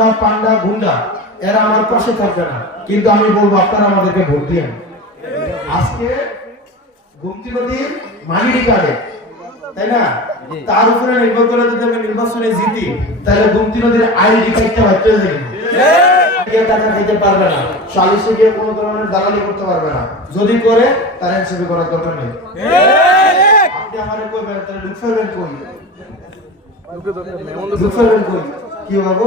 সন্ধ্যা পান্ডা গুন্ডা এরা আমার পাশে থাকবে না। কিন্তু আমি বলব আপনারা আমাদেরকে ভোট দিন। আজকে গুমতি নদীর মাগিরি কার্ডে তাই না? তার উপরে নির্ভর করে যদি আমি নির্বাচনে জিতি তাহলে গুমতি নদীর আইডি কার্ডটা বাড়তে যাবে টাকা দিতে পারবে না। সালিশে গিয়ে কোনো ধরনের দালালি করতে পারবে না। যদি করে তার হিসেবে করার দরকার নেই। আপনি আমারে কইবেন তাহলে লুক কই? লুক কই? কি বাবু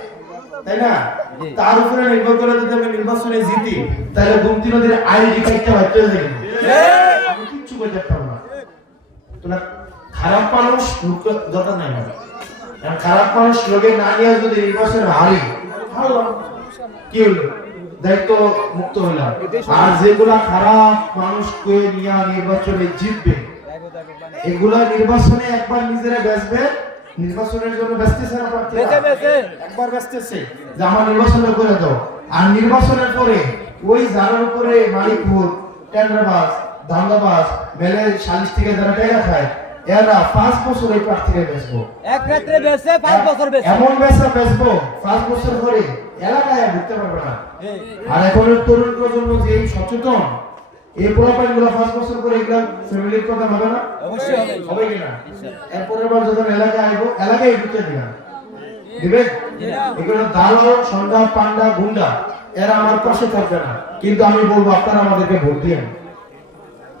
তাই না? তার উপরে নির্ভর করে যদি নির্বাচনে জিতি, তাহলে গুমতি নদীর যাবে আমি কিচ্ছু না। তোমরা খারাপ মানুষ দরকার নাই খারাপ মানুষ না নিয়ে যদি নির্বাচনে হারি, কি হলো দায়িত্ব মুক্ত হইলাম। আর যেগুলা খারাপ মানুষকে নিয়ে নির্বাচনে জিতবে, এগুলা নির্বাচনে একবার নিজেরা বেচবে নির্বাচনের জন্য ব্যস্তেছে না বেচে। একবার ব্যস্তেছে যে আমার নির্বাচনে করে দাও। আর নির্বাচনের পরে ওই যার উপরে মালিকপুর টেন্ডারবাজ ধান্দাবাজ মেলে সালিশ থেকে যারা টাকা খায় এরা পাঁচ বছর এই প্রার্থীরা বেচবো। এক রাত্রে বেসে পাঁচ বছর বেসে এমন বেচা বেচবো পাঁচ বছর পরে এলাকায় ঢুকতে পারবে না। আর এখনের তরুণ প্রজন্ম যে সচেতন এই পোলাপাইনগুলো পাঁচ বছর পরে এগুলা ফ্যামিলির কথা হবে না? অবশ্যই হবে হবে কিনা? এরপরের বার যখন এলাকায় আইবো এলাকায় ঢুকতে দিবেন? দিবেন এগুলো দালাল সন্ধ্যা পান্ডা গুন্ডা এরা আমার পাশে থাকবে না। কিন্তু আমি বলব আপনারা আমাদেরকে ভোট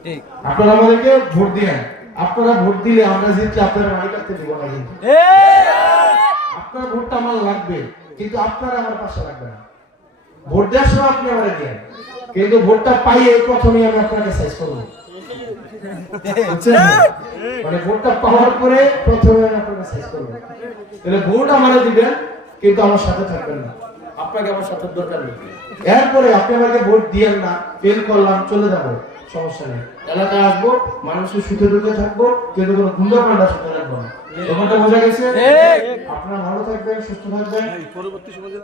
ঠিক। আপনারা আমাদেরকে ভোট দিন আপনারা ভোট দিলে আমরা জিতলে আপনারা মালিক কাটতে দিব না কিন্তু। আপনার ভোটটা আমার লাগবে কিন্তু আপনারা আমার পাশে লাগবে না। ভোট দেওয়ার সময় আপনি আমার দিন কিন্তু ভোটটা পাইয়ে প্রথমেই আমি আপনাকে সাইজ করব। মানে ভোটটা পাওয়ার পরে প্রথমে আমি আপনাকে সাইজ করব। তাহলে ভোট আমারে দিবেন কিন্তু আমার সাথে থাকবেন না। আপনাকে আমার সাথে দরকার নেই। এরপরে আপনি আমাকে ভোট দিয়েন না ফেল করলাম চলে যাব। সমস্যা নেই। এলাকায় আসব মানুষের সুখে দুঃখে থাকব কিন্তু কোনো গুন্ডা পান্ডা সুখে রাখব না। তখনটা বোঝা গেছে। আপনারা ভালো থাকবেন সুস্থ থাকবেন।